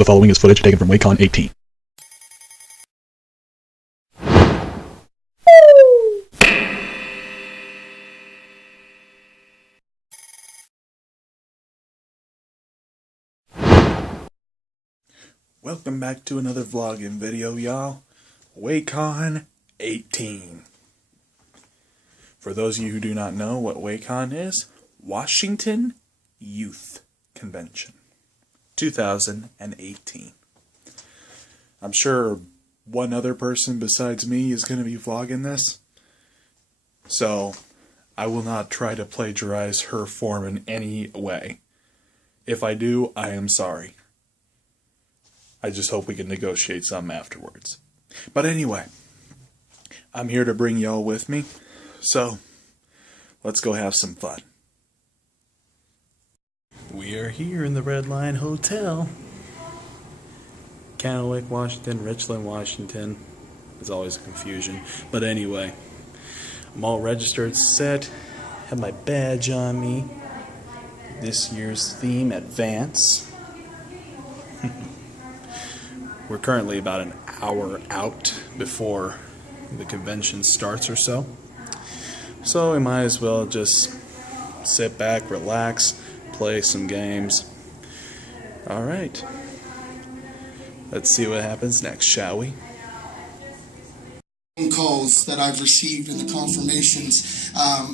The following is footage taken from WAYCON 18. Welcome back to another vlogging video, y'all. WAYCON 18. For those of you who do not know what WAYCON is, Washington Youth Convention 2018. I'm sure one other person besides me is going to be vlogging this, so I will not try to plagiarize her form in any way. If I do, I am sorry. I just hope we can negotiate some afterwards. But anyway, I'm here to bring y'all with me, so let's go have some fun. We are here in the Red Line Hotel. Kennewick, Washington, Richland, Washington. There's always a confusion. But anyway, I'm all registered, set, have my badge on me. This year's theme, Advance. We're currently about an hour out before the convention starts or so. So we might as well just sit back, relax, play some games. Alright. Let's see what happens next, shall we? Calls that I've received in the confirmations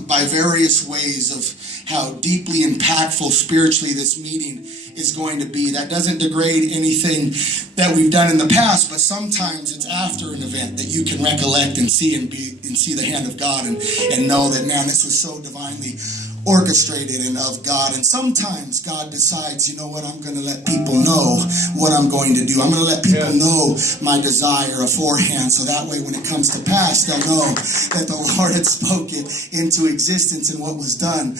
by various ways of how deeply impactful spiritually this meeting is going to be. That doesn't degrade anything that we've done in the past, but sometimes it's after an event that you can recollect and see the hand of God and know that, man, this was so divinely orchestrated and of God. And sometimes God decides, you know what, I'm going to let people know what I'm going to do. I'm going to let people know my desire beforehand, so that way when it comes to pass, they'll know that the Lord had spoken into existence, and what was done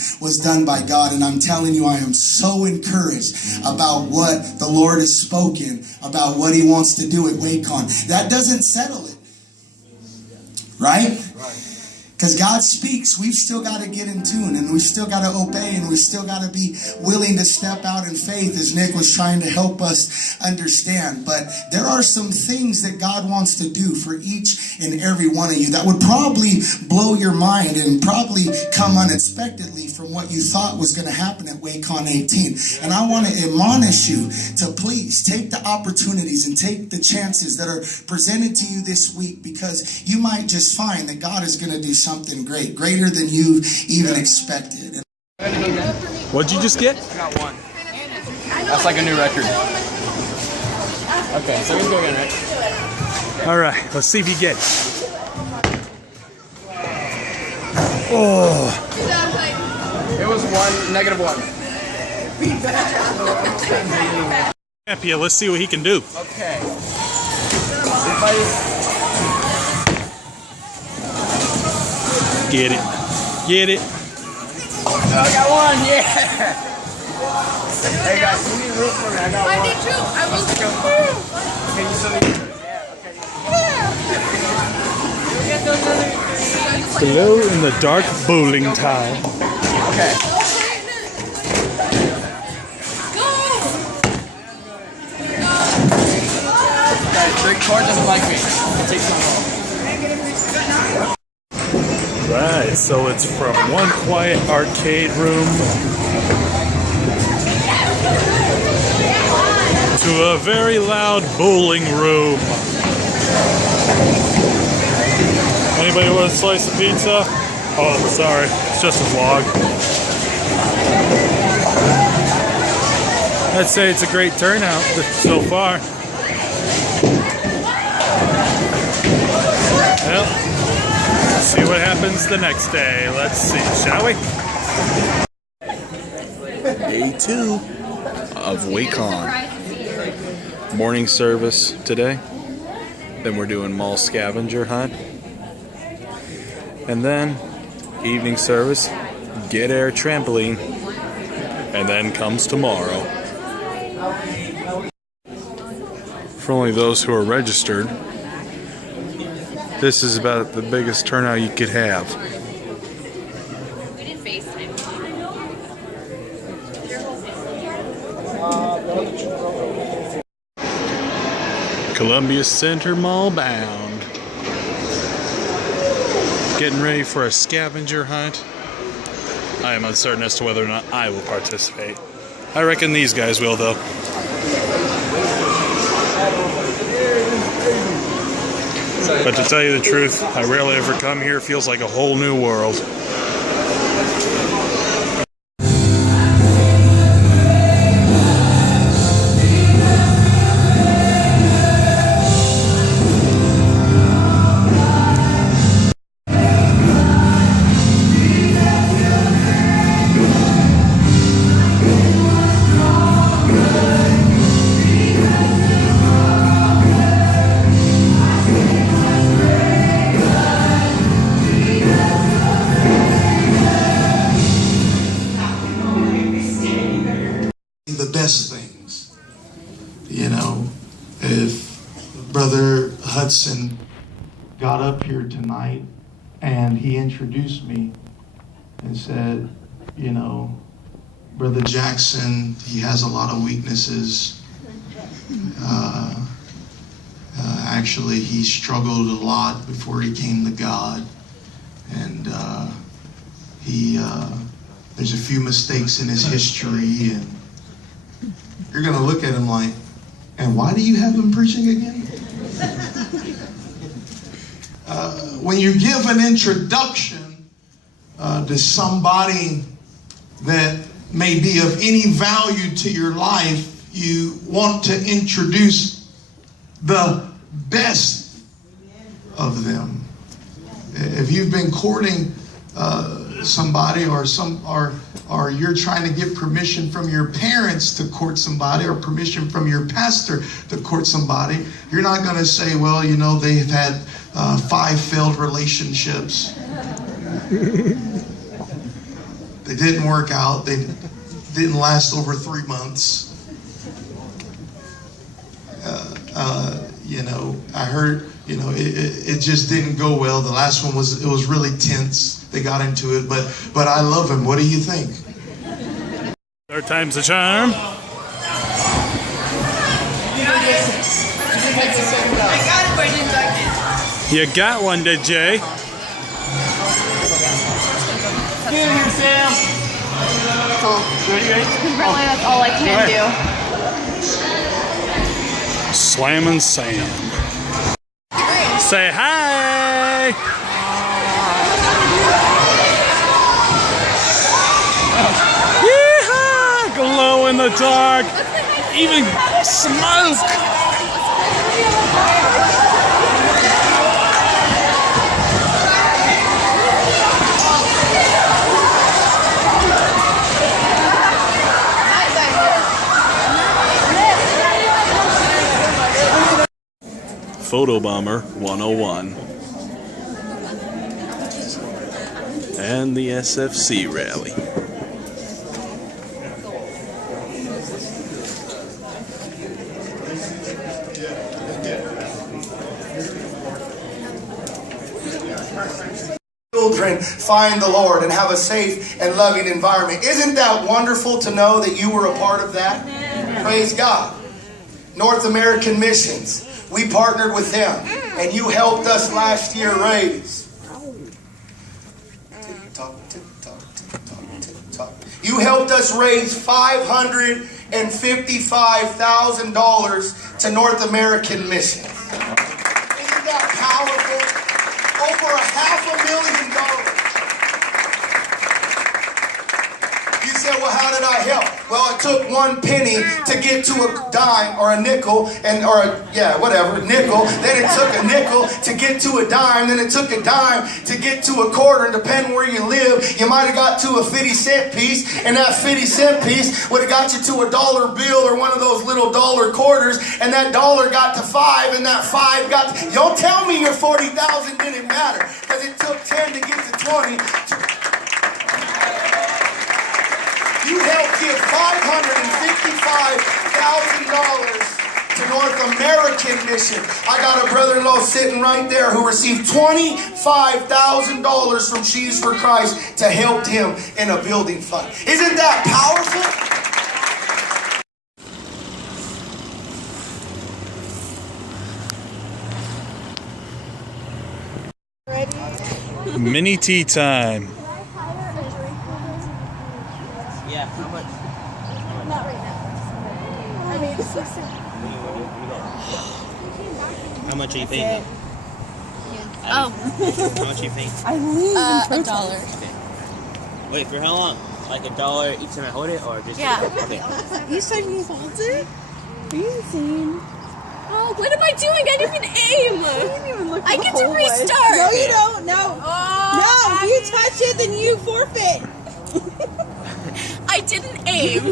by God. And I'm telling you, I am so encouraged about what the Lord has spoken, about what He wants to do at WAYCON. That doesn't settle it, right? Because God speaks, we've still got to get in tune, and we've still got to obey, and we've still got to be willing to step out in faith, as Nick was trying to help us understand. But there are some things that God wants to do for each and every one of you that would probably blow your mind and probably come unexpectedly from what you thought was going to happen at WAYCON 18. And I want to admonish you to please take the opportunities and take the chances that are presented to you this week, because you might just find that God is going to do something great, greater than you even expected. What'd you just get? I got one. That's like a new record. Okay, so he's going right. All right, let's see if you get it. Oh. It was -1. Happy, let's see what he can do. Okay. If I just... Get it. Get it. I got one, yeah! Hey guys, you need room for me. I got one. I did too. I was Okay, you still need room. Yeah, okay. Glow in the dark bowling tile. Okay. Guys, the cord doesn't like me. Take some home. Right, so it's from one quiet arcade room to a very loud bowling room. Anybody want a slice of pizza? Oh, sorry, it's just a vlog. I'd say it's a great turnout so far. Well, see what happens the next day. Let's see, shall we? Day 2 of WAYCON. Morning service today. Then we're doing mall scavenger hunt. And then evening service, get air trampoline. And then comes tomorrow. For only those who are registered, this is about the biggest turnout you could have. We did FaceTime. Columbia Center Mall bound. Getting ready for a scavenger hunt. I am uncertain as to whether or not I will participate. I reckon these guys will, though. But to tell you the truth, I rarely ever come here. It feels like a whole new world. The best things. You know, if Brother Hudson got up here tonight and he introduced me and said, you know, Brother Jackson, he has a lot of weaknesses. Actually, he struggled a lot before he came to God. And there's a few mistakes in his history, and you're going to look at him like, and why do you have him preaching again? When you give an introduction to somebody that may be of any value to your life, you want to introduce the best of them. If you've been courting somebody, or you're trying to get permission from your parents to court somebody, or permission from your pastor to court somebody, you're not going to say, well, you know, they've had 5 failed relationships. They didn't work out. They didn't last over 3 months. You know, I heard, you know, it just didn't go well. The last one was really tense. They got into it, but I love him. What do you think? Third time's the charm. You got one, did Jay? Get in here, Sam. Really, that's all I can do. Slamming Sam. Say hi. Yeehaw! Glow in the dark. Even smoke. Photobomber 101 and the SFC rally. Children find the Lord and have a safe and loving environment. Isn't that wonderful to know that you were a part of that? Praise God. North American Missions. We partnered with them, and you helped us last year raise. Tick-tock, tick-tock, tick-tock, tick-tock. You helped us raise $555,000 to North American Missions. Isn't that powerful? Over $500,000. You said, well, how did I help? Well, it took 1 penny to get to a dime or a nickel, nickel. Then it took a nickel to get to a dime. Then it took a dime to get to a quarter. And depending where you live, you might have got to a 50-cent piece. And that 50-cent piece would have got you to a dollar bill or one of those little dollar quarters. And that dollar got to 5, and that 5 got to... Don't tell me your 40,000 didn't matter, because it took 10 to get to 20. You helped give $555,000 to North American Mission. I got a brother-in-law sitting right there who received $25,000 from Sheaves for Christ to help him in a building fund. Isn't that powerful? already? Mini tea time. Yeah, how much? Not right now. I mean, it's so sad. How much are you paying? Oh. How much are you paying? I leave $1. Okay. Wait, for how long? Like $1 each time I hold it, or just? Yeah. Okay. You said you hold it? Are you insane? Oh, what am I doing? I didn't even aim. You didn't even look I the get whole to way. restart. No, you don't. No. No, if you touch it, then you forfeit. I didn't aim.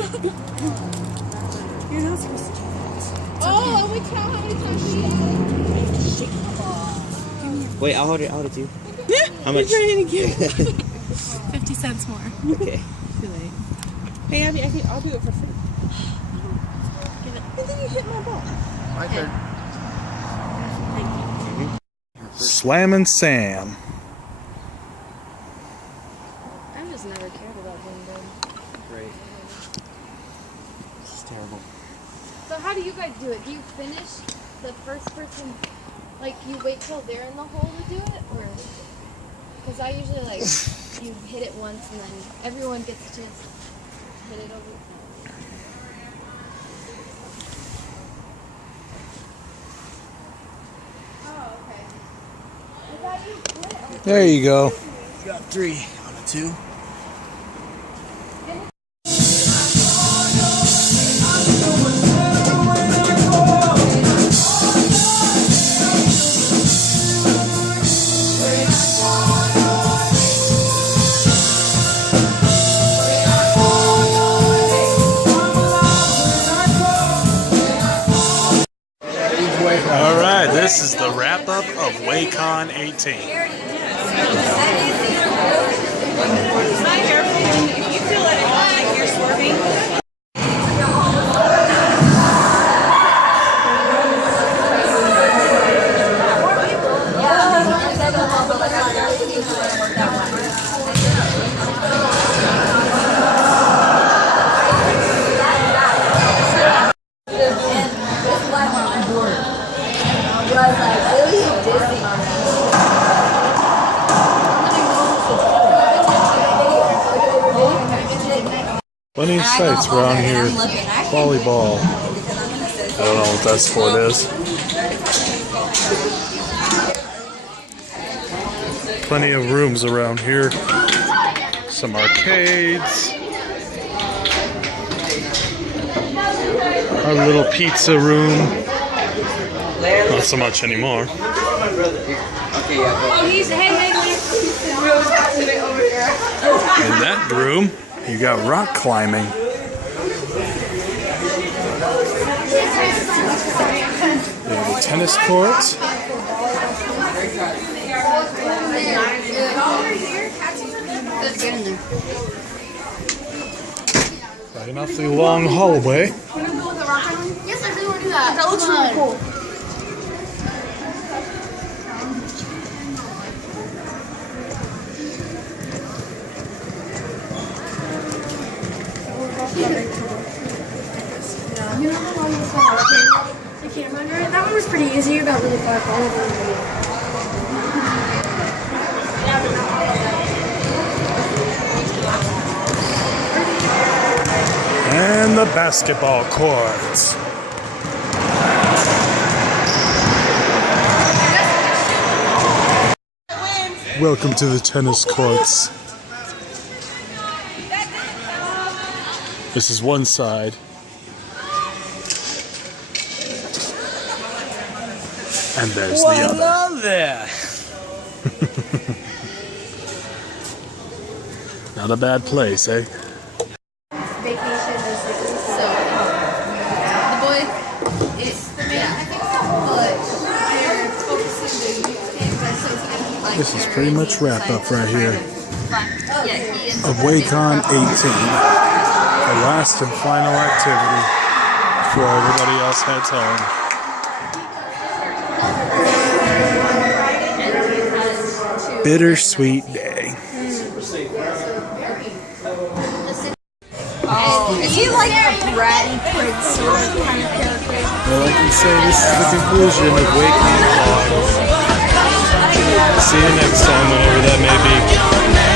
You're not supposed to do that. Oh, we count how many times she Wait, I'll hold it too. Yeah. How much? You're trying to get 50 cents more. Okay. Too late. Hey, Abby, I'll do it for free. Give it. And then you hit my ball. My turn. Slammin' Sam. I've just never cared about being good. Great. This is terrible. So how do you guys do it? Do you finish the first person, like you wait till they're in the hole to do it? Or, because I usually like, you hit it once and then everyone gets a chance to hit it over. There you go. Got 3 out of 2. All right, this is the wrap up of WAYCON 18. Plenty of sites around here. Volleyball. I don't know what that sport is. Plenty of rooms around here. Some arcades. Our little pizza room. Not so much anymore. Oh, he's hey. In that room, you got rock climbing. You have the tennis courts. Right enough the long hallway. Yes, I really want to do that. That looks really cool. You know how long this one was? The camera under it? That one was pretty easy. You got really far forward. And the basketball courts. Welcome to the tennis courts. This is one side. And there's the other. I love that. Not a bad place, eh? Vacation is So, the boys, it's the main, I think, but they're focusing the youth games. This is pretty much wrap up right here Yeah, of WAYCON 18. The last and final activity before everybody else heads home. Bittersweet day. Is he like a bratty prince sort of kind of character? Well, like you say, this is the conclusion of WAYCON vlogs. See you next time, whenever that may be.